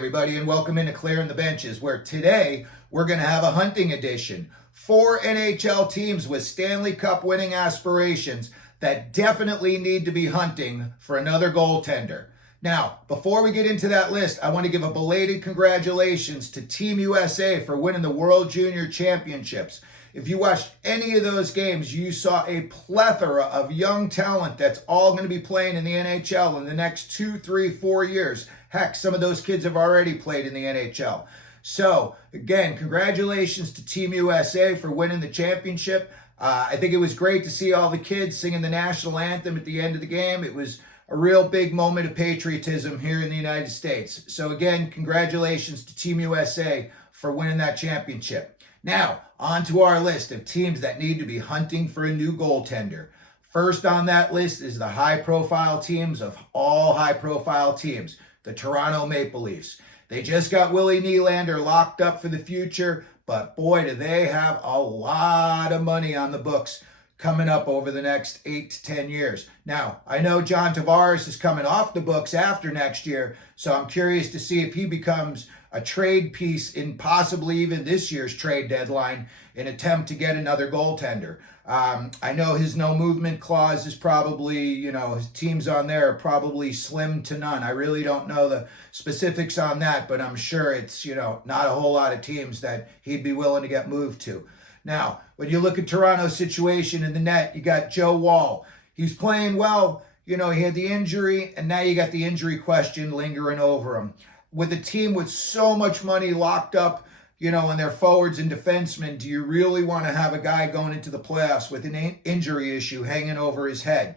everybody, and welcome into Clearing the Benches, where today we're going to have a hunting edition. 4 NHL teams with Stanley Cup winning aspirations that definitely need to be hunting for another goaltender. Now, before we get into that list, I want to give a belated congratulations to Team USA for winning the World Junior Championships. If you watched any of those games, you saw a plethora of young talent that's all going to be playing in the NHL in the next 2, 3, 4 years. Heck, some of those kids have already played in the NHL. So, again, congratulations to Team USA for winning the championship. I think it was great to see all the kids singing the national anthem at the end of the game. It was a real big moment of patriotism here in the United States. So, again, congratulations to Team USA for winning that championship. Now, on to our list of teams that need to be hunting for a new goaltender. First on that list is the high-profile teams of all high-profile teams, the Toronto Maple Leafs. They just got Willie Nylander locked up for the future, but boy, do they have a lot of money on the books coming up over the next 8 to 10 years. Now, I know John Tavares is coming off the books after next year, so I'm curious to see if he becomes a trade piece in possibly even this year's trade deadline in attempt to get another goaltender. I know his no movement clause is probably, his teams on there are probably slim to none. I really don't know the specifics on that, but I'm sure it's, not a whole lot of teams that he'd be willing to get moved to. Now, when you look at Toronto's situation in the net, you got Joe Woll. He's playing well. He had the injury, and now you got the injury question lingering over him. With a team with so much money locked up, in their forwards and defensemen, do you really want to have a guy going into the playoffs with an injury issue hanging over his head?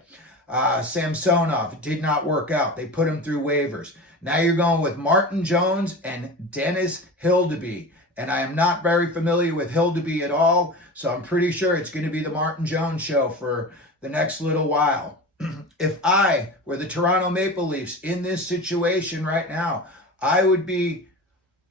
Samsonov did not work out. They put him through waivers. Now you're going with Martin Jones and Dennis Hildeby. And I am not very familiar with Hildeby at all, so I'm pretty sure it's going to be the Martin Jones show for the next little while. If I were the Toronto Maple Leafs in this situation right now, I would be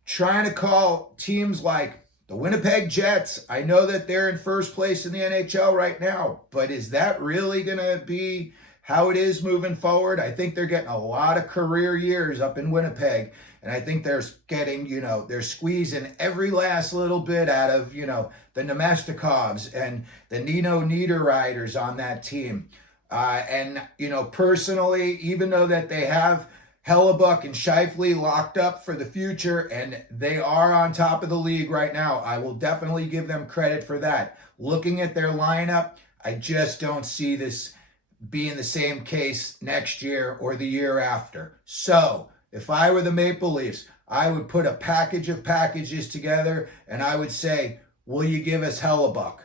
trying to call teams like the Winnipeg Jets. I know that they're in first place in the NHL right now, but is that really going to be how it is moving forward? I think they're getting a lot of career years up in Winnipeg, and I think they're getting, they're squeezing every last little bit out of, the Nemestikovs and the Nino Niederreiters on that team. Personally, even though that they have Hellebuck and Scheifele locked up for the future, and they are on top of the league right now, I will definitely give them credit for that. Looking at their lineup, I just don't see this being the same case next year or the year after. So, if I were the Maple Leafs, I would put a package of packages together, and I would say, will you give us Hellebuck?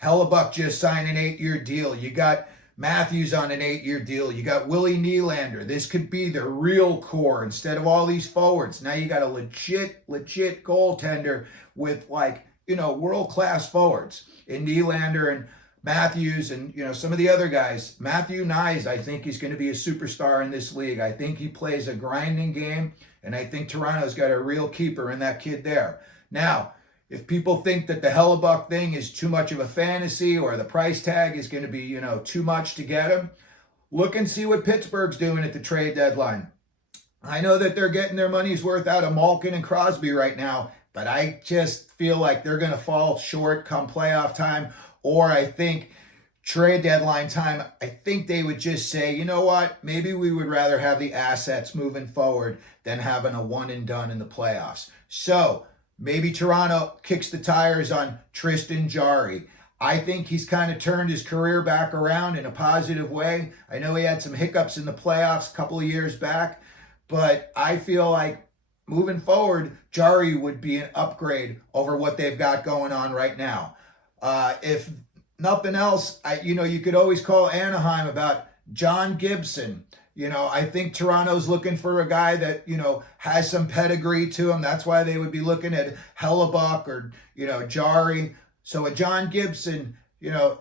Hellebuck just signed an 8-year deal. You got Matthews on an 8-year deal. You got Willie Nylander. This could be the real core instead of all these forwards. Now you got a legit goaltender with world-class forwards in Nylander and Matthews and, some of the other guys. Matthew Knies, I think he's going to be a superstar in this league. I think he plays a grinding game, and I think Toronto's got a real keeper in that kid there. Now, if people think that the Hellebuck thing is too much of a fantasy or the price tag is going to be, too much to get him, look and see what Pittsburgh's doing at the trade deadline. I know that they're getting their money's worth out of Malkin and Crosby right now, but I just feel like they're going to fall short come playoff time, or I think trade deadline time. I think they would just say, you know what, maybe we would rather have the assets moving forward than having a one and done in the playoffs. So, maybe Toronto kicks the tires on Tristan Jarry. I think he's kind of turned his career back around in a positive way. I know he had some hiccups in the playoffs a couple of years back, but I feel like moving forward, Jarry would be an upgrade over what they've got going on right now. If nothing else, you could always call Anaheim about John Gibson. I think Toronto's looking for a guy that, has some pedigree to him. That's why they would be looking at Hellebuck or, Jarry. So a John Gibson,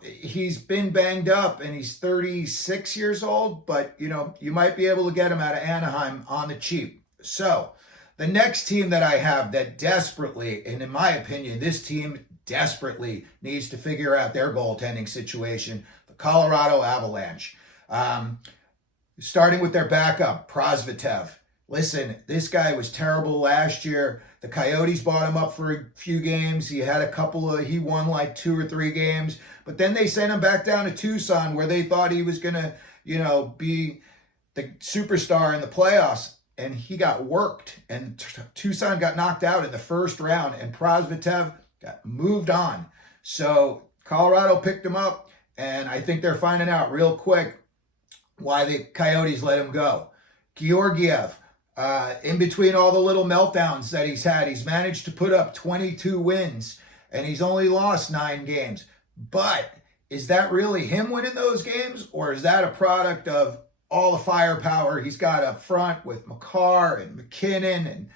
he's been banged up and he's 36 years old, but, you might be able to get him out of Anaheim on the cheap. So the next team that I have that desperately, and in my opinion, this team desperately needs to figure out their goaltending situation, the Colorado Avalanche. Starting with their backup, Prosvetov. Listen, this guy was terrible last year. The Coyotes bought him up for a few games. He won like 2 or 3 games, but then they sent him back down to Tucson where they thought he was going to, be the superstar in the playoffs. And he got worked, and Tucson got knocked out in the first round, and Prosvetov got moved on. So Colorado picked him up, and I think they're finding out real quick why the Coyotes let him go. Georgiev, in between all the little meltdowns that he's had, he's managed to put up 22 wins, and he's only lost 9 games. But is that really him winning those games, or is that a product of all the firepower he's got up front with Makar and McKinnon and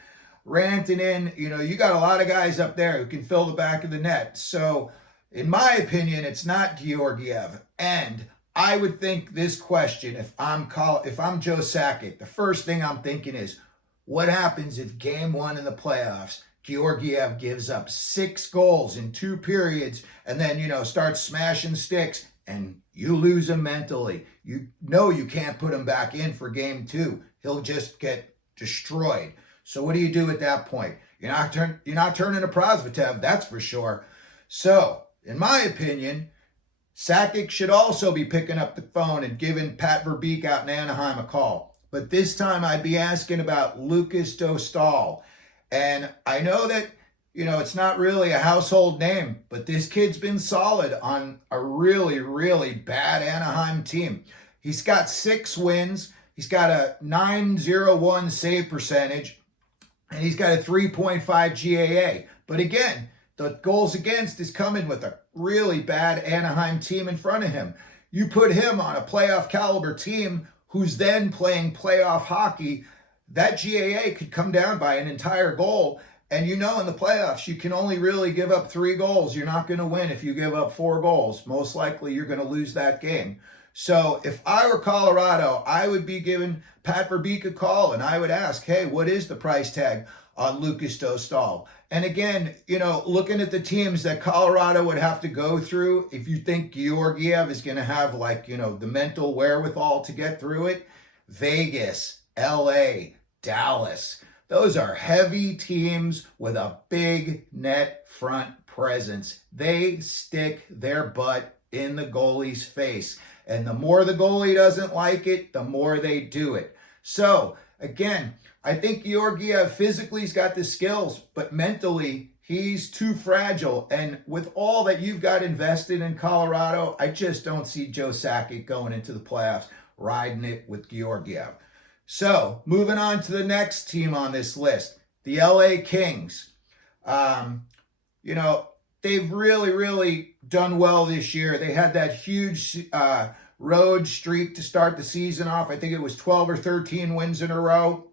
Rantanen? You got a lot of guys up there who can fill the back of the net. So, in my opinion, it's not Georgiev. And I would think this question, if I'm Joe Sakic, the first thing I'm thinking is, what happens if game 1 in the playoffs, Georgiev gives up 6 goals in 2 periods and then, starts smashing sticks and you lose him mentally? You can't put him back in for game 2. He'll just get destroyed. So what do you do at that point? You're not turning to Prosvetov, that's for sure. So, in my opinion, Sakic should also be picking up the phone and giving Pat Verbeek out in Anaheim a call. But this time I'd be asking about Lukas Dostal. And I know that, it's not really a household name, but this kid's been solid on a really, really bad Anaheim team. He's got 6 wins. He's got a .901 save percentage, and he's got a 3.5 GAA. But again, the goals against is coming with a really bad Anaheim team in front of him. You put him on a playoff caliber team who's then playing playoff hockey, that GAA could come down by an entire goal. And in the playoffs, you can only really give up 3 goals. You're not going to win if you give up 4 goals. Most likely, you're going to lose that game. So if I were Colorado, I would be giving Pat Verbeek a call, and I would ask, hey, what is the price tag on Lukas Dostal? And again, looking at the teams that Colorado would have to go through, if you think Georgiev is going to have the mental wherewithal to get through it, Vegas, LA, Dallas, those are heavy teams with a big net front presence. They stick their butt in the goalie's face. And the more the goalie doesn't like it, the more they do it. So, again, I think Georgiev physically's got the skills, but mentally, he's too fragile. And with all that you've got invested in Colorado, I just don't see Joe Sakic going into the playoffs riding it with Georgiev. So, moving on to the next team on this list, the LA Kings. They've really, really done well this year. They had that huge road streak to start the season off. I think it was 12 or 13 wins in a row.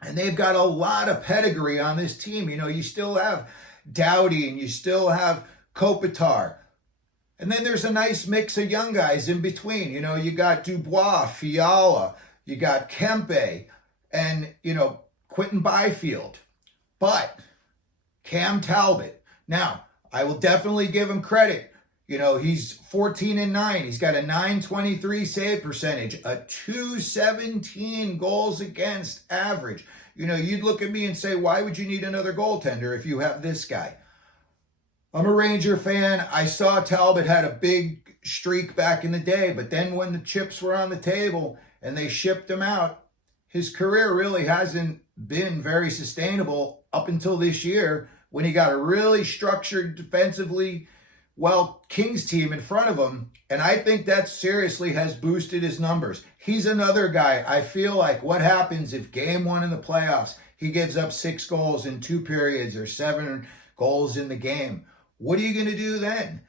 And they've got a lot of pedigree on this team. You still have Doughty and you still have Kopitar. And then there's a nice mix of young guys in between. You got Dubois, Fiala, you got Kempe, and, Quentin Byfield. But Cam Talbot. Now, I will definitely give him credit. He's 14-9. He's got a .923 save percentage, a .217 goals against average. You'd look at me and say, why would you need another goaltender if you have this guy? I'm a Ranger fan. I saw Talbot had a big streak back in the day, but then when the chips were on the table and they shipped him out, his career really hasn't been very sustainable up until this year when he got a really structured defensively Kings team in front of him, and I think that seriously has boosted his numbers. He's another guy. I feel like what happens if game 1 in the playoffs, he gives up 6 goals in 2 periods or 7 goals in the game. What are you going to do then?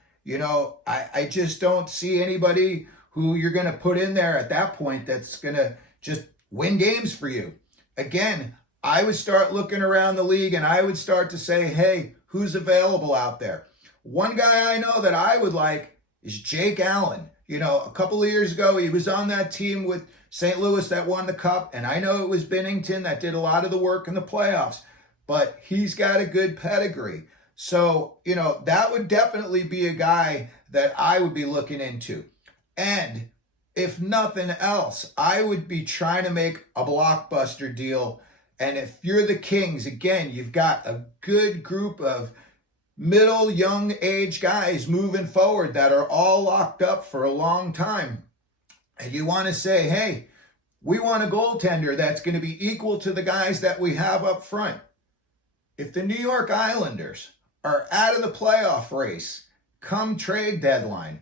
I just don't see anybody who you're going to put in there at that point that's going to just win games for you. Again, I would start looking around the league and I would start to say, hey, who's available out there? One guy I know that I would like is Jake Allen. A couple of years ago, he was on that team with St. Louis that won the Cup, and I know it was Binnington that did a lot of the work in the playoffs, but he's got a good pedigree. So, that would definitely be a guy that I would be looking into. And if nothing else, I would be trying to make a blockbuster deal And if you're the Kings, again, you've got a good group of middle, young age guys moving forward that are all locked up for a long time. And you want to say, hey, we want a goaltender that's going to be equal to the guys that we have up front. If the New York Islanders are out of the playoff race come trade deadline,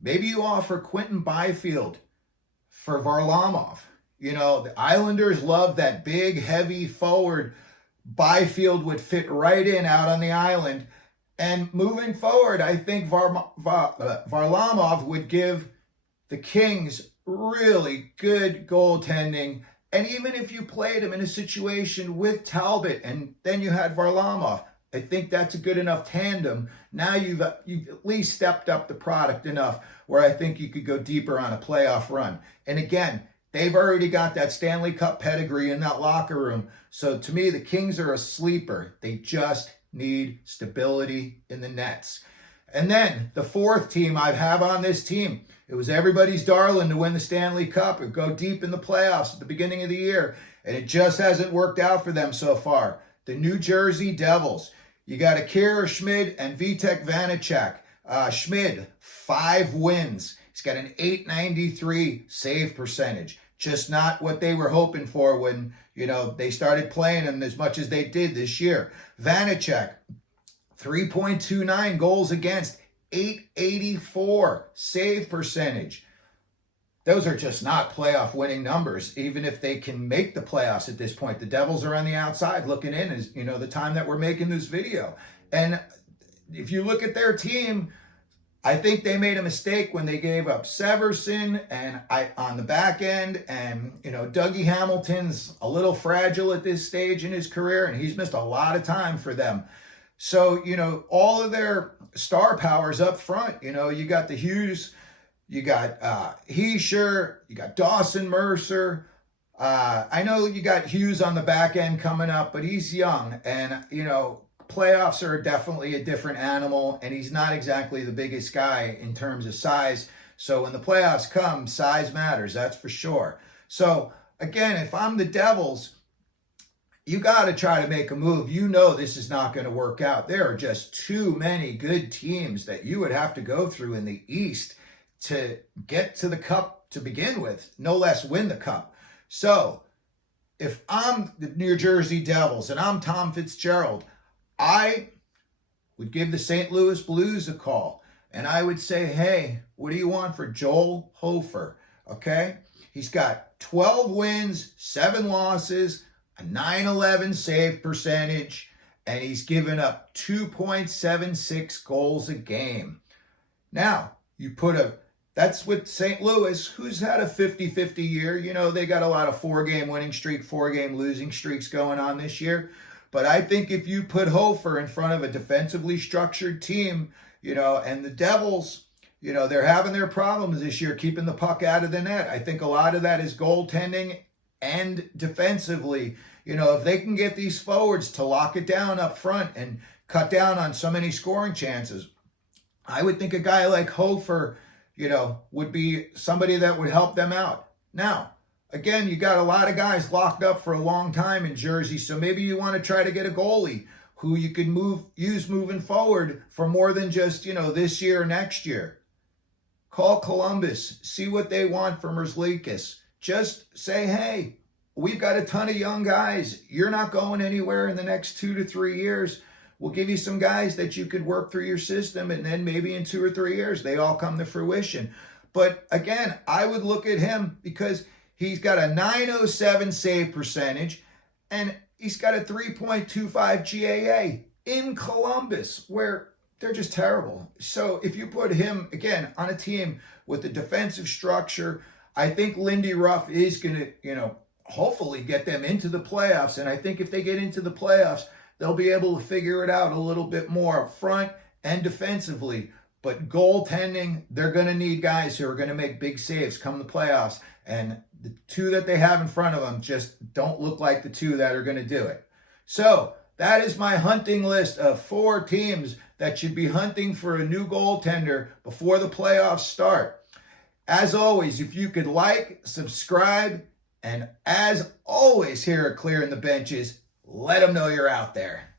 maybe you offer Quentin Byfield for Varlamov. You know, the Islanders love that big, heavy forward. Byfield would fit right in out on the island. And moving forward, I think Varlamov would give the Kings really good goaltending. And even if you played him in a situation with Talbot and then you had Varlamov, I think that's a good enough tandem. Now you've at least stepped up the product enough where I think you could go deeper on a playoff run. And again, they've already got that Stanley Cup pedigree in that locker room. So to me, the Kings are a sleeper. They just need stability in the nets. And then the fourth team I have on this team, it was everybody's darling to win the Stanley Cup or go deep in the playoffs at the beginning of the year. And it just hasn't worked out for them so far. The New Jersey Devils. You got Akira Schmid and Vitek Vanacek. Schmid, 5 wins. He's got an .893 save percentage. Just not what they were hoping for when, they started playing him as much as they did this year. Vanacek, 3.29 goals against, .884 save percentage. Those are just not playoff winning numbers, even if they can make the playoffs at this point. The Devils are on the outside looking in as, the time that we're making this video. And if you look at their team, I think they made a mistake when they gave up Severson and on the back end. And, Dougie Hamilton's a little fragile at this stage in his career, and he's missed a lot of time for them. So, all of their star powers up front, you got the Hughes, you got Heischer, you got Dawson Mercer. I know you got Hughes on the back end coming up, but he's young. And, playoffs are definitely a different animal. And he's not exactly the biggest guy in terms of size. So when the playoffs come, size matters, that's for sure. So, again, if I'm the Devils, you got to try to make a move. This is not going to work out. There are just too many good teams that you would have to go through in the East to get to the Cup to begin with, no less win the Cup. So if I'm the New Jersey Devils and I'm Tom Fitzgerald, I would give the St. Louis Blues a call. And I would say, hey, what do you want for Joel Hofer? Okay? He's got 12 wins, 7 losses, a .911 save percentage, and he's given up 2.76 goals a game. Now, that's with St. Louis, who's had a 50-50 year. They got a lot of 4-game winning streak, 4-game losing streaks going on this year. But I think if you put Hofer in front of a defensively structured team, and the Devils, they're having their problems this year keeping the puck out of the net. I think a lot of that is goaltending and defensively. If they can get these forwards to lock it down up front and cut down on so many scoring chances, I would think a guy like Hofer, would be somebody that would help them out. Now, again, you got a lot of guys locked up for a long time in Jersey, so maybe you want to try to get a goalie who you can use moving forward for more than just, this year or next year. Call Columbus, see what they want from Merzlikis. Just say, hey, we've got a ton of young guys. You're not going anywhere in the next 2 to 3 years. We'll give you some guys that you could work through your system, and then maybe in 2 or 3 years, they all come to fruition. But again, I would look at him because he's got a .907 save percentage, and he's got a 3.25 GAA in Columbus, where they're just terrible. So if you put him, again, on a team with a defensive structure, I think Lindy Ruff is going to, hopefully get them into the playoffs. And I think if they get into the playoffs, they'll be able to figure it out a little bit more up front and defensively. But goaltending, they're going to need guys who are going to make big saves come the playoffs. And the 2 that they have in front of them just don't look like the 2 that are going to do it. So that is my hunting list of 4 teams that should be hunting for a new goaltender before the playoffs start. As always, if you could like, subscribe, And as always here at Clearing the Benches, let them know you're out there.